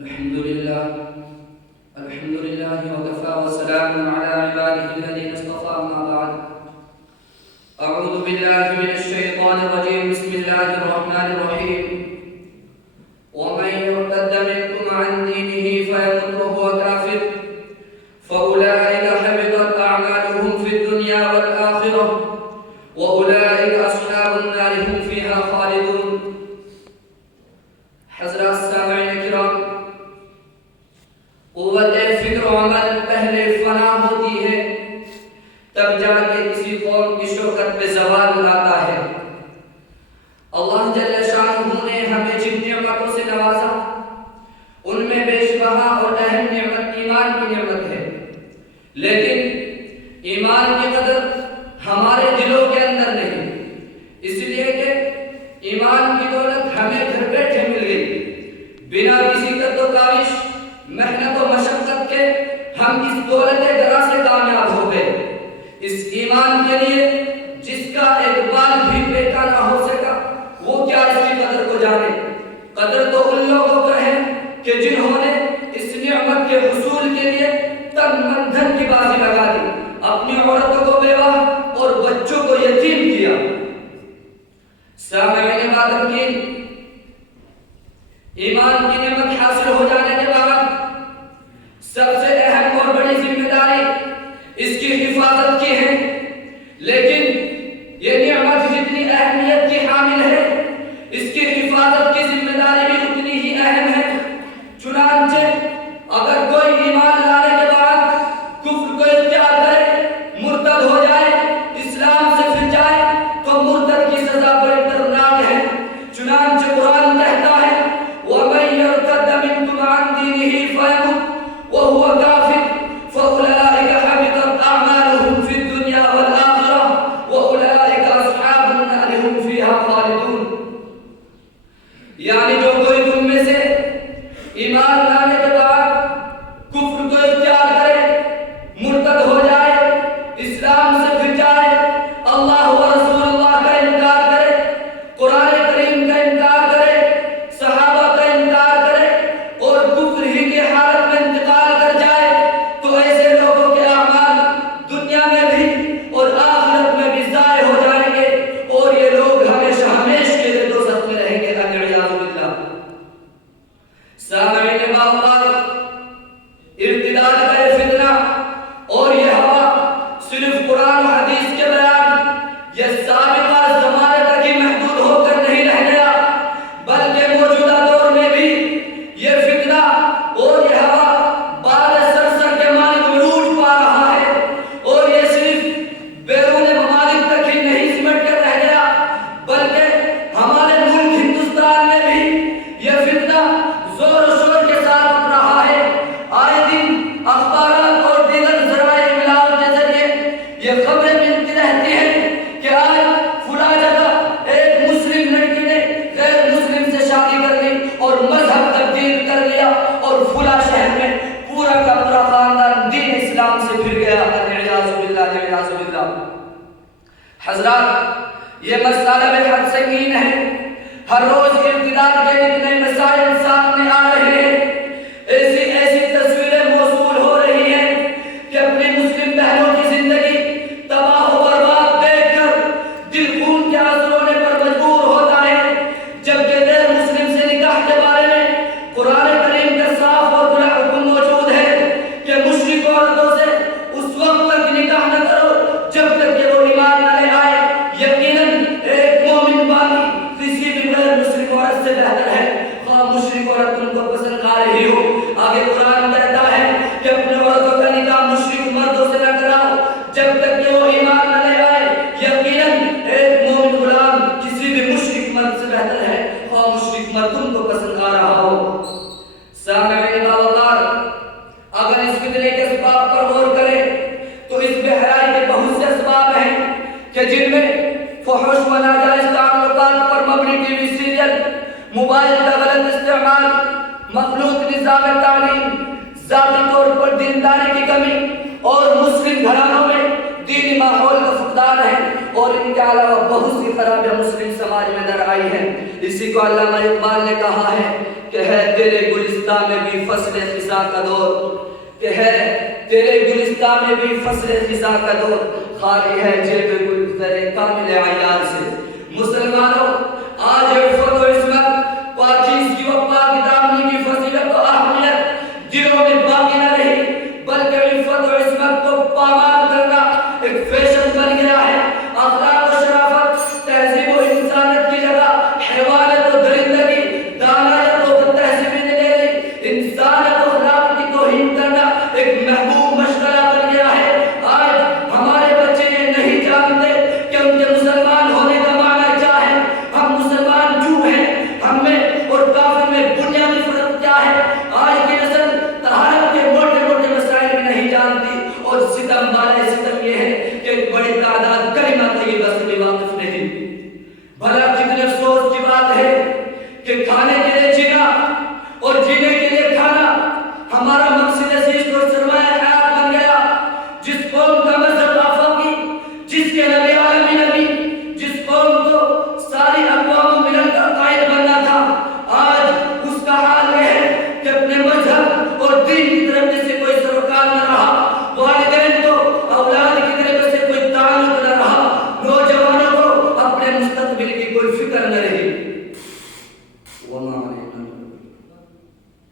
الحمد لله وكفى وسلام على عباده الذين اصطفى أما بعد. أعوذ بالله من الشيطان الرجيم. بسم الله الرحمن الرحيم. ومن يرتد منكم عن دينه فيمت وهو كافر فأولئك حبطت أعمالهم في الدنيا والآخرة وأولئك أصحاب النار هم فيها خالدون. حضرات سامعین کرام، قوت فکر و عمل پہلے فنا ہوتی ہے، تب جا کے کسی قوم کی شوکت پہ زوال لاتا ہے. اللہ جل شانہ نے ہمیں جن نعمتوں سے نوازا ان میں بیش بہا اور اہم نعمت ایمان کی نعمت ہے، لیکن ایمان کی قدر ہمارے دلوں کے اندر نہیں، اس لیے کہ ایمان کی دولت ہمیں گھر بیٹھے مل گئی. بنا کسی قد و کاوش، محنت و مشقت کے ہم اس دولت گراں سے کامیاب ہو گئے. اس ایمان کے لیے جس کا ایک بال بھی بیٹا نہ ہو سکا وہ کیا اس کی قدر کو جانے. قدر تو ان لوگوں کو ہے کہ جنہوں نے اس نعمت کے حصول کے لیے تن من دھن کی بازی لگا دی، اپنی عورتوں کو بیوہ اور بچوں کو یتیم کیا. سامعین بادرکین، ایمان کی نعمت حاصل ہو جانے کے بعد سب سے اہم اور بڑی ذمہ داری اس کی حفاظت کی ہے. لیکن یہ نعمت جتنی اہمیت کی حامل ہے، اس کی حفاظت کی ذمہ داری بھی اتنی ہی اہم ہے. چنانچہ اگر کوئی ایمان لانے کے بعد کفر کو اختیار کرے، مرتد ہو جائے، اسلام سے پھر جائے، تو مرتد کی سزا بڑی دردناک ہے. چنانچہ قرآن کہتا ہے وَمَن يَرْتَدَّ مِنكُمْ عَن دِينِهِ فَيَمُتْ وَهُوَ كَافِرٌ فَأُولَئِكَ حَبِطَتْ أَعْمَالُهُمْ فِي الدُّنْيَا وَالْآخِرَةِ وَأُولَئِكَ أَصْحَابُ النَّارِ هُمْ فِيهَا خَالِدُونَ. یعنی جو کوئی تم میں سے ایمان لانے کے بعد کفر کو اختیار کرے، مرتد ہو جائے، اسلام سے پھر جائے، اللہ و رسول اللہ کا انکار کرے، قرآن کریم کا انکار کرے، صحابہ کا انکار کرے اور کفر ہی کی حالت میں انتقال کر جائے، تو ایسے لوگوں کے اعمال دنیا میں بھی اور آخرت میں بھی ضائع ہو جائیں گے اور یہ لوگ ہمیشہ ہمیشہ کے لیے دوزخ میں رہیں گے. والعیاذ باللہ. سامعین باوقار، ارتداد کا یہ فتنہ اور یہ ہوا صرف قرآن و حدیث کے بیان یہ سابقہ زمانے تک ہی محدود ہو کر نہیں رہ گیا، بلکہ موجودہ دور میں بھی یہ فتنہ اور یہ ہوا بال سرسر کے مانند لوٹ پا رہا ہے. اور یہ صرف بیرون ممالک تک ہی نہیں سمٹ کر رہ گیا، بلکہ ہمارے ملک ہندوستان میں بھی یہ فتنہ زور و شور کے ساتھ اٹھ رہا ہے. آئے دن اخبارات اور دیگر ذرائع ابلاغ کے ذریعے یہ خبریں ملتی رہتی ہیں کہ آج فلاں جگہ ایک مسلم لڑکی نے غیر مسلم سے شادی کر لی اور مذہب تبدیل کر لیا، اور فلاں شہر میں پورا کا پورا خاندان دین اسلام سے پھر گیا. والعیاذ باللہ والعیاذ باللہ. حضرات، یہ مسئلہ بے حد سنگین ہے. ہر روز ارتداد کے نئے مسائل سامنے آ رہے ہیں. ایسی تصویریں موصول ہو رہی ہیں کہ اپنے مسلم بہنوں کی زندگی تباہ و برباد دیکھ کر دل خون کے آنسو رونے پر مجبور ہوتا ہے، جبکہ غیر مسلم سے نکاح کے بارے میں قرآن کریم کا صاف اور کھلا حکم موجود ہے کہ مشرک عورتوں سے اس وقت تک نکاح نہ کرو جب تک کہ وہ ایمان نہ لے آئے. یقیناً ایک مومن باقی کسی بھی غیر مسلم عورت سے بہتر ہے، خواہ مشرک عورت تم کو پسند آ رہی ہو. آگے قرآن کہتا ہے کہ اپنے عورتوں کا نکاح مشرک مردوں سے نہ کراؤ جب تک کہ وہ ایمان نہ لے آئے. یقیناً ایک مومن غلام کسی بھی مشرک مرد سے بہتر ہے، خواہ مشرک مرد تم کو پسند آ رہا ہو. سامعین باوقار، اگر اس فتنے کے اسباب پر غور کریں تو اس بے حیائی کے بہت سے اسباب ہیں کہ جن میں فحش و ناجائز تعلقات پر مبنی ٹی وی سیریل، موبائل کا غلط استعمال، مخلوط نظام تعلیم، ذاتی طور پر دینداری کی کمی اور مسلم گھرانوں میں دینی ماحول کا فقدان ہے. اور ان کے کے علاوہ بہت سی خرابیاں مسلم سماج میں در آئی ہیں. اسی کو علامہ اقبال نے کہا ہے کہ ہے تیرے گلستان میں بھی فصل خزاں کا دور، کہ ہے تیرے گلستان میں بھی فصل خزاں کا دور، خالی ہے جیب گلزر کامل عیار سے. مسلمانوں آج